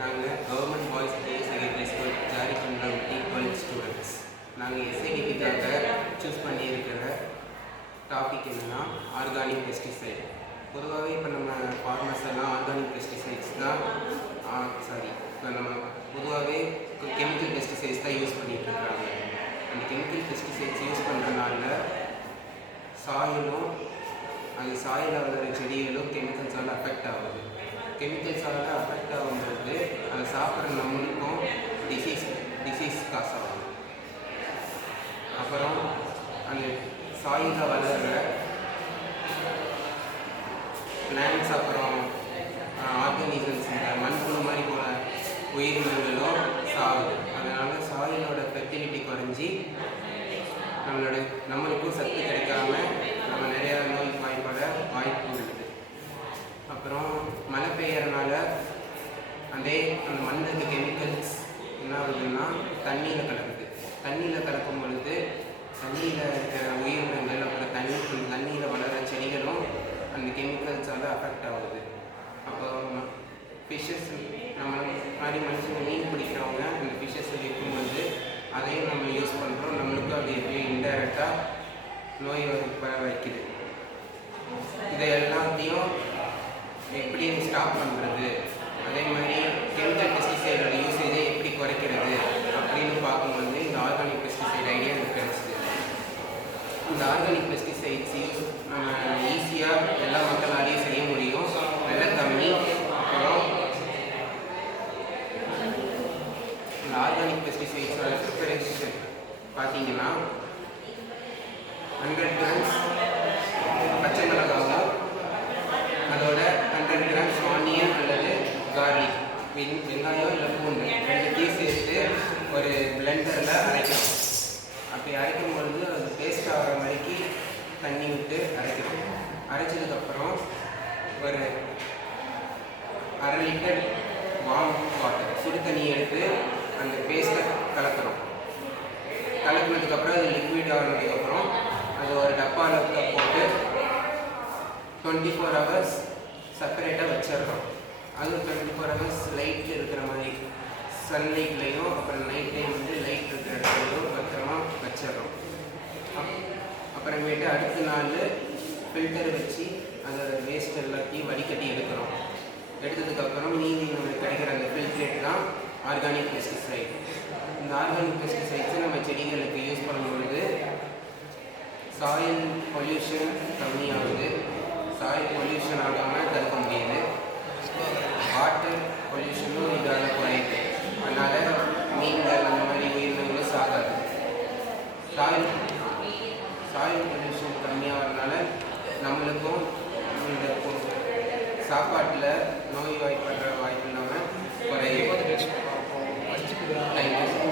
நாங்கள் government boys higher secondary school ஜாரிகண்டாவுட்டி 12 students. நாங்கள் எஸ்ஐடிபிக்காக சூஸ் பண்ணியிருக்கிற டாபிக் என்னென்னா ஆர்கானிக் பெஸ்டிசைட். பொதுவாகவே இப்போ நம்ம ஃபார்மர்ஸ் எல்லாம் ஆர்கானிக் பெஸ்டிசைட்ஸ் தான் இப்போ நம்ம பொதுவாகவே கெமிக்கல் பெஸ்டிசைட்ஸ் தான் யூஸ் பண்ணிகிட்ருக்காங்க. அந்த கெமிக்கல் பெஸ்டிசைட்ஸ் யூஸ் பண்ணுறதுனால சாயிலும் அந்த சாயில் வளர செடிகளும் கெமிக்கல்ஸால் அஃபெக்ட் ஆகுது. கெமிக்கல்ஸால் அஃபெக்ட் ஆகும்போது அதை சாப்பிட்ற நம்மளுக்கும் டிசீஸ் காசு ஆகும். அப்புறம் அந்த சாயிலில் வளர்கிற பிளான்ட்ஸ் அப்புறம் ஆர்கானிசம்ஸ் இந்த மண்புழு மாதிரி போல உயிரினங்களும் சாகுது. அதனால் சாயிலோட ஃபெர்டிலிட்டி குறைஞ்சி நம்மளுக்கும் சத்து கிடைக்காம நம்ம நிறையா நோய் வாய்ப்பட வாய்ப்பு இருக்குது. அப்புறம் மழை பெய்யறதுனால அந்த மண்ணுக்கு கெமிக்கல்ஸ் என்ன ஆகுதுன்னா தண்ணியில் கலக்குது. தண்ணியில் கலக்கும் பொழுது தண்ணியில் இருக்கிற உயிரினங்கள் அப்புறம் தண்ணியில் வளர செடிகளும் அந்த கெமிக்கல்ஸால் அஃபெக்ட் ஆகுது. அப்போ ஃபிஷ்ஷஸ் நம்ம மாதிரி மனுஷங்க மீன் பிடிக்கிறவங்க அந்த ஃபிஷ்ஷஸை விற்கும்போது அதையும் நம்ம யூஸ் பண்ணுறோம். நம்மளுக்கும் அது எப்படி இன்டைரக்டாக நோய் வைக்குது. இதை எல்லாத்தையும் எப்படி ஸ்டாப் பண்ணுறது, அதே மாதிரி கெமிக்கல் பெஸ்டிசைடோட யூசேஜை எப்படி குறைக்கிறது அப்படின்னு பார்க்கும்போது இந்த ஆர்கானிக் பெஸ்டிசைட் ஐடியா எனக்கு கிடச்சிது. இந்த ஆர்கானிக் பெஸ்டிசைட்ஸ் நம்ம ஈஸியாக எல்லா மக்களாலையும் செய்ய முடியும், விலை கம்மி. அப்புறம் இந்த ஆர்கானிக் பெஸ்டிசைட்ஸோட ப்ரிப்பரேஷன் பார்த்தீங்கன்னா 100 கிராம்ஸ் பச்சை மிளகாவும் அதோட 100 கிராம்ஸ் ஆனியன் அல்லது கார்லிக் வெங்காயம் இல்லை பூண்டு ரெண்டுத்தையும் சேர்த்து ஒரு பிளெண்டரில் அரைக்கணும். அப்படி அரைக்கும் பொழுது அது பேஸ்ட் ஆகிற மாதிரிக்கு தண்ணி விட்டு அரைக்கணும். அரைச்சதுக்கப்புறம் ஒரு 1/2 லிட்டர் வார்ம் வாட்டர் சுடு தண்ணி எடுத்து அந்த பேஸ்ட்டை கலக்கணும். கலக்கினதுக்கப்புறம் அது லிக்விட் ஆனதுக்கப்புறம் அது ஒரு டப்பாவில் போட்டு 24 ஹவர்ஸ் செப்பரேட்டாக வச்சிடறோம். அது 24 ஹவர்ஸ் லைட் இருக்கிற மாதிரி சன்லைட்லேயும் அப்புறம் நைட் டைம் லைட் இருக்கிற இடத்துலையும் பத்திரமா வச்சிடறோம். அப்புறமேட்டு அடுத்த நாள் ஃபில்டர் வச்சு அதோட வேஸ்ட் எல்லாத்தையும் வடிகட்டி எடுக்கிறோம். எடுத்ததுக்கப்புறம் மீதி நம்மளுக்கு கிடைக்கிற அந்த ஃபில்ட்ரேட் தான் ஆர்கானிக் பெஸ்டிசைட். இந்த ஆர்கானிக் பெஸ்டிசைட்ஸை நம்ம செடிகளுக்கு யூஸ் பண்ணும்பொழுது சாயில் பொல்யூஷன் கம்மியாகுது. சாயில் பொல்யூஷன் ஆகாமல் தடுக்க முடியுது. வாட்டர் பொல்யூஷனும் இதால் குறையுது. அதனால் மீன்கள் அந்த மாதிரி உயிரினங்களும் சாகாது. சாயில் பொல்யூஷன் கம்மியாகிறதுனால நம்மளுக்கும் இந்த சாப்பாட்டில்